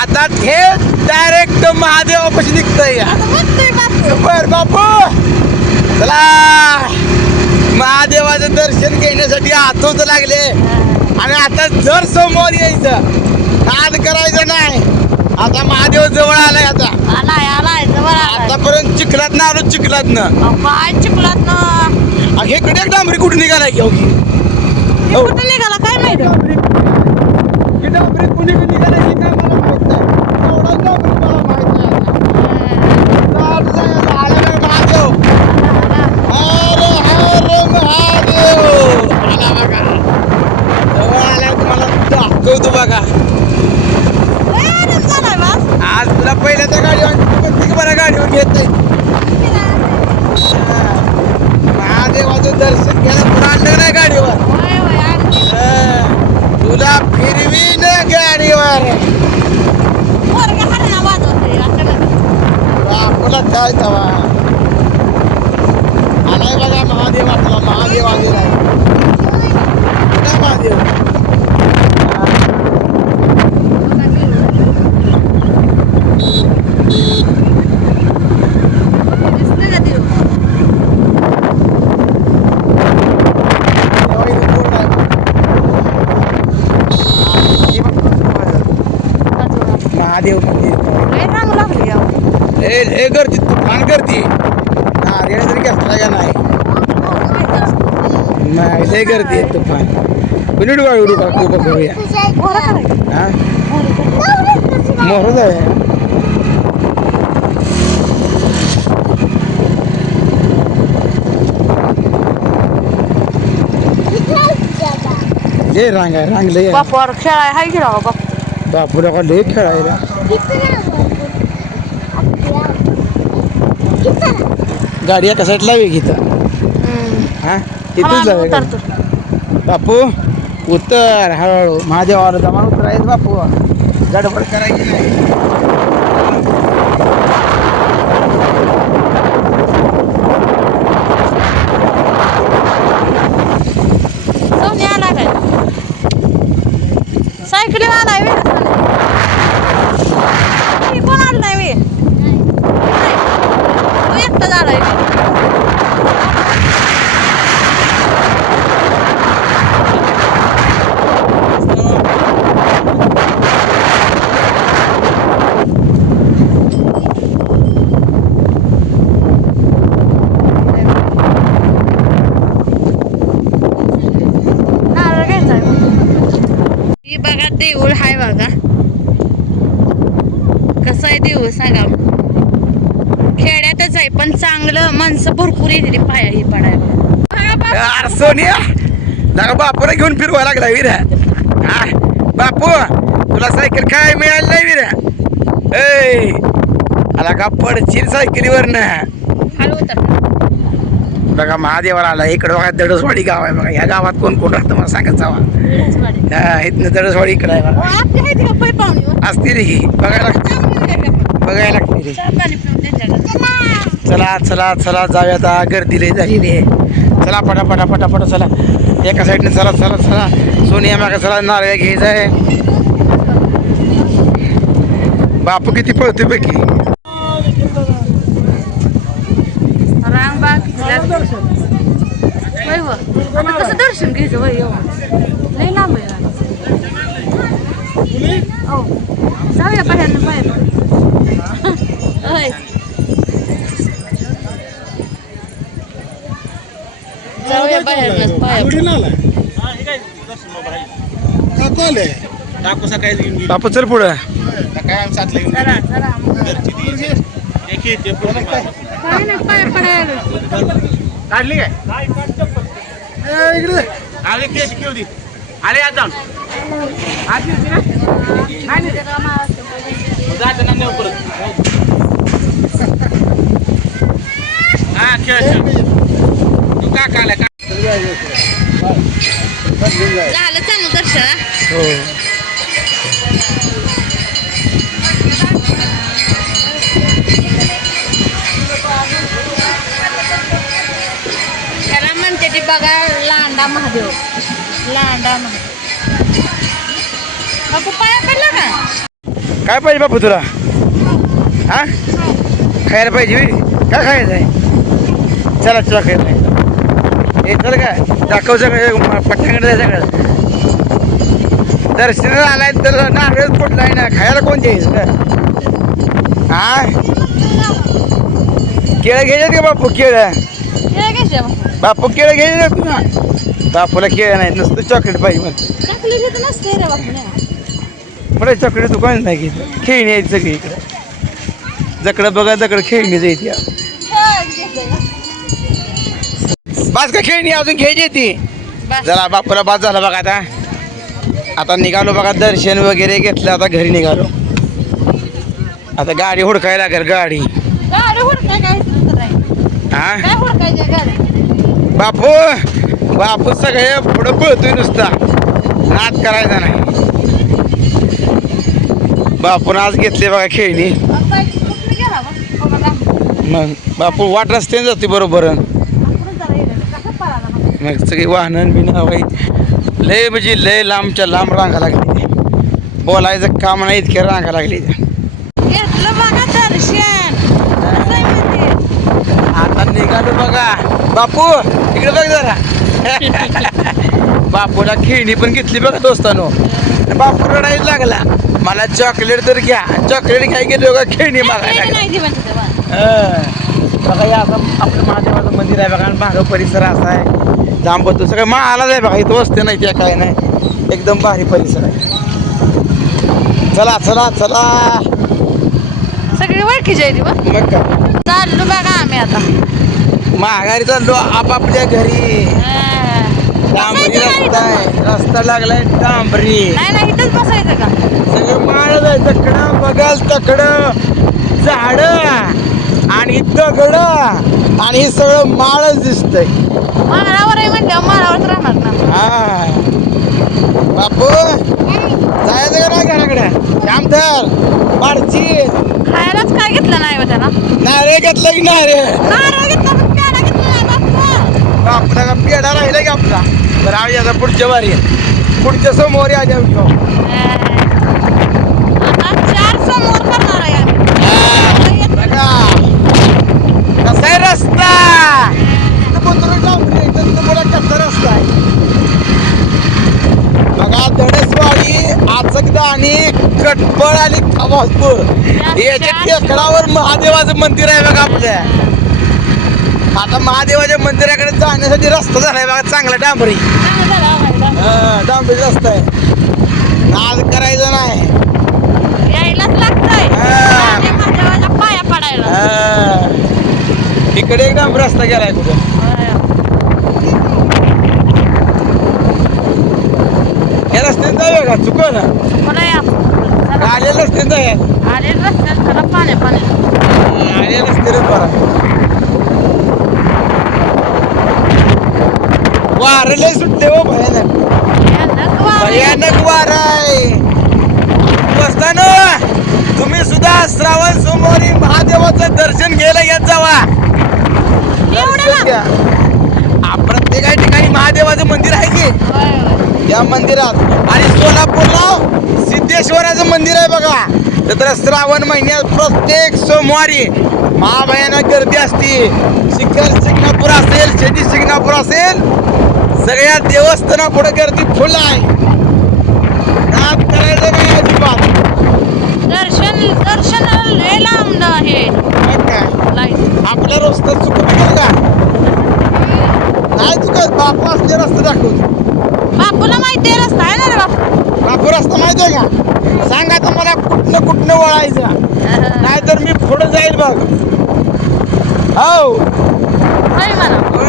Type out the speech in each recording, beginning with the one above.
आता थेट डायरेक्ट महादेवापाशी निघतंय. या बर बापू. चला. महादेवाचं दर्शन घेण्यासाठी आतोच लागले. आणि आता जर समोर यायचं नाद करायचं नाही. आता महादेव जवळ आलाय आता. आलाय आलाय जवळ आतापर्यंत चिखलात ना आलो चिखलात ना. काय चिखलात ना? इकडे एक डांबरी कुठे निघालाय घेऊ हो? कुठं निघाला? काय माहिती? ही डांबरी कुणी निघालाय हे काय मला माहीत नाही एवढा डांबरी मला माहीत नाही आता. चाल जायचं, आला नाही महादेव हरे हरे महादेव आला बघा जवळ आला तुम्हाला दाखवतो बघा झालाय बस आज तुला पहिल्याच्या गाडीवर किती बऱ्या गाडीवर घेत नाही महादेवाचं दर्शन घ्यायला तुला आणलं नाही गाडीवर. तुला गाडीवर. हरणा वाजवते अचानक. आपला काय तवा आलाय बघा महादेव आपला महादेव मंदिर लय रांग लागली अहो. लय लय गर्दी तुफान गर्दी. नारळ जरी घेतला का नाही? नाही लय गर्दी आहे तुफान. कुणी उडवा उडवा खूप बघूया पोरं करायचं. हा? मोहरच आहे. लय रांग आहे रांग लय आहे. बापावर खेळाय हाय की राव बाप? बापू लोक लय खेळायला. गाडी एका साईडला लावी हा? तिथूच. उतरतो. बापू उतर हळूहळू. महादेवाला जमा उतरायचं बापू. गडबड करायची नाही. जाऊन आला काय सायकलीवर आलाय वे मी कोण आलं नाही वे तू एकटा झालाय नारळ घ्यायचा ही बघा देऊळ हाय बघा. कसं आहे देऊळ सांगा. खेड्यातच आहे पण चांगलं माणसं भरपूर येते पाया ही पडायला. यार सोनिया लगा बापूला घेऊन फिरवायला लागला विरा. हा बापू तुला सायकल काय मिळाली नाही विरा? ए आला का पडशील सायकलीवर ना बघा महादेवाला आला. इकडं बघा दडसवाडी गाव आहे बघा. या गावात कोण कोण राहतं मला सांगत जावा. हा इथनं दडसवाडी इकडं आहे बघा. हो? असते रे ही. बघायला? बघायला लागते रे. चला चला. चला जाऊया आता. गर्दी लई झालेली आहे. चला पटा पटा पटा पटा चला. एका साईडने चला चला चला. सोनिया मागा चला नारळ घ्यायचं आहे. बापू किती पळतोय पैकी होय हो. आता कसं दर्शन घ्यायचं होय एवढं? लय लांब आहे. हो. जाऊया बाहेर बाहेर होय. जाऊया बाहेर. बाहेर टाकू सकाळी. बापू चल पुढं. सकाळी आम्ही सातला जरा घरची ती एक. काय पाय पडायला काढली काय? आले केस घेऊ दे. आले आता. आत येते ना जाते ना. नेऊ परत हा खेळ खेळ तू का काला का झालं चांगलं दर्शन हा? बघा लांडा महादेव. लांडा महादेव. बापू पाया पडला का? काय पाहिजे बापू तुला? हा? खायला पाहिजे? काय खायचं आहे? चला तुला खायला पाहिजे हे चल काय दाखव सगळं. पट्ट्याकडे सगळं. दर्शनाला आलाय तर नारळ फुटलाय ना. खायला कोण द्यायचं का हा? केळं घ्यायचे का बापू? केळं? घ्यायचं. बापू. केळं घ्यायचे ना बापूला केळं नाही नुसतं चॉकलेट पाहिजे मग चॉकलेट इथं नसते रे बापू मला चॉकलेट दुकान नाही घेतलं खेळणी आहेत सगळी इकडं. जकडं बघा जकडं खेळणी जायची बास का खेळणी अजून घ्यायची ती? जरा बापूला बाद झाला बघा आता. आता निघालो बघा दर्शन वगैरे घेतलं आता घरी निघालो. आता गाडी हुडकायला लागेल गाडी. गाडी हुडकाय काय. हा? बापू बापू सगळे पुढं पळतोय नुसता. नाद करायचा नाही. बापून आज घेतले बघा खेळणी. मग बापू वाट रस्त्याने जाते बरोबर. मग? मग सगळी वाहनं बिनं हवाई. लय म्हणजे लय लांबच्या लांब रांगा लागली. बोलायचं काम नाही इतक्या रांगा लागली घेतलं बघा दर्शन कसं आहे म्हणते? आता निघालो बघा बापू इकडे बघ जरा. बापूला खेळणी पण घेतली बघा दोस्तानो. बापू रडायला लागला. मला चॉकलेट तर घ्या. चॉकलेट घ्याय गेलो का खेळणी मागायला. बघा. असं आपलं महादेवाचं मंदिर आहे बघा आणि मागं परिसर असा आहे. जांबतो सगळं महालाच आहे बघा इथं वस्ते नाही त्या काय नाही. एकदम भारी परिसर आहे. चला चला चला. सगळी ओळखीची आहे. मग का चाललो बघा आम्ही आता. माघारी चाललो आपापल्या घरी. हा. डांबरी रस्ता आहे रस्ता लागलाय डांबरी. नाही नाही इथंच बसायचं का? सगळं माळ तकडं बघाल तकडं झाड आणि दगड आणि हे सगळं माळच दिसतंय. माळावर आहे म्हणल्यावर माळावरच राहणार ना? हा. बापू जायचं का नाही घराकडे? शामधर पाडची खायलाच काय घेतलं नाही बा त्याला नारे घेतलं की नारे नारळ घेतला पण प्याला घेतला नाही बाप्पा. आपला का पेढा राहिला की आपला? तर आम्ही आता पुढच्या वारी पुढच्या समोर या बघा. कसा आहे रस्ता? मोठा कच्चा रस्ता आहे? बघा धडसवाडी आचकदा आणि कटपळ आणि खवासपूर. याच्या टेकडावर महादेवाचं मंदिर आहे बघा आपल्या आता महादेवाच्या मंदिराकडे जाण्यासाठी रस्ता झालाय बघा चांगला डांबरी. हा, डांबरी रस्ता आहे. नाद करायचं नाही. यायलाच लागतंय. हा. आणि महादेवाच्या पाया पडायला. हा. इकडे एक डांबरी रस्ता गेलाय कुठं? या रस्त्याने जाऊया का? चुक ना? मला या? जरा आले रस्त्याने जाऊया. आले रस्त्यात जरा पाण्या पाण्या. आले रस्त्याने बरा वार लय सुटले हो भयानक. भयानक वार. आहे. बसताना तुम्ही सुद्धा श्रावण सोमवारी महादेवाचं दर्शन घ्यायला येत जावा. दर्शन घ्या. आ, प्रत्येक ठिकाणी महादेवाचं मंदिर आहे की? या मंदिरात. आणि सोलापूरला सिद्धेश्वराचं मंदिर आहे बघा. तर श्रावण महिन्यात प्रत्येक सोमवारी महाभयानक गर्दी असते. शिखर शिंगणापूर असेल शेती शिंगणापूर असेल सगळ्या देवस्थानापुढे गर्दी फुल आहे. नाद करायचं नाही अजिबात. दर्शन दर्शन लय लांब हे मग काय? लाइट आपला रस्ता चुकत नाही का? नाही चुकत बापू असले रस्ता दाखवतो बापूला माहिती आहे रस्ता आहे ना रे बापू? बापू रस्ता माहिती आहे का? सांगा तर मला कुठनं कुठनं वळायचं. नाहीतर मी पुढे जाईल बघ. हो.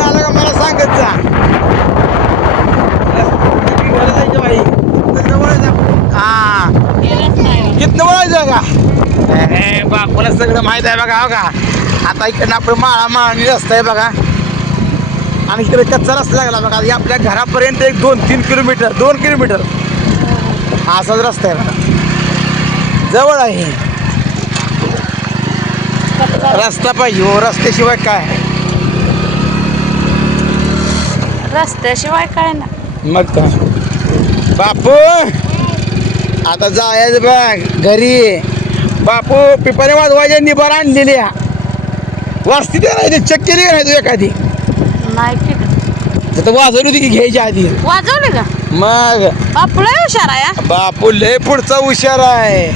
आलं का मला सांगत जा रस्त्याची घरं जायचं बाई. तिथनं वळायचं. हा हे कितनं वळायचं का? अरे बापूला सगळं माहीत आहे बघा हो का? आता इकडनं आपण माळा माळणी रस्ता आहे बघा. आणि इकडे कच्चा रस्ता लागला बघा. आपल्या घरापर्यंत एक दोन तीन किलोमीटर दोन किलोमीटर. असाच रस्ता आहे बघा. जवळ आहे रस्ता पाहिजे हो रस्त्याशिवाय काय? रस्त्याशिवाय काय ना? मग काय? बापू! आता जायचं बघ घरी. बापू पिपाने वाजवायच्या निबार आणलेली वाजती ते नाही ते चेक केली का नाही तू एखादी. नाही ठीक तर वाजवली होती की घ्यायच्या आधी? वाजवले का? मग. बापला हुशार आहे हा. बापू लय पुढचा हुशार आहे.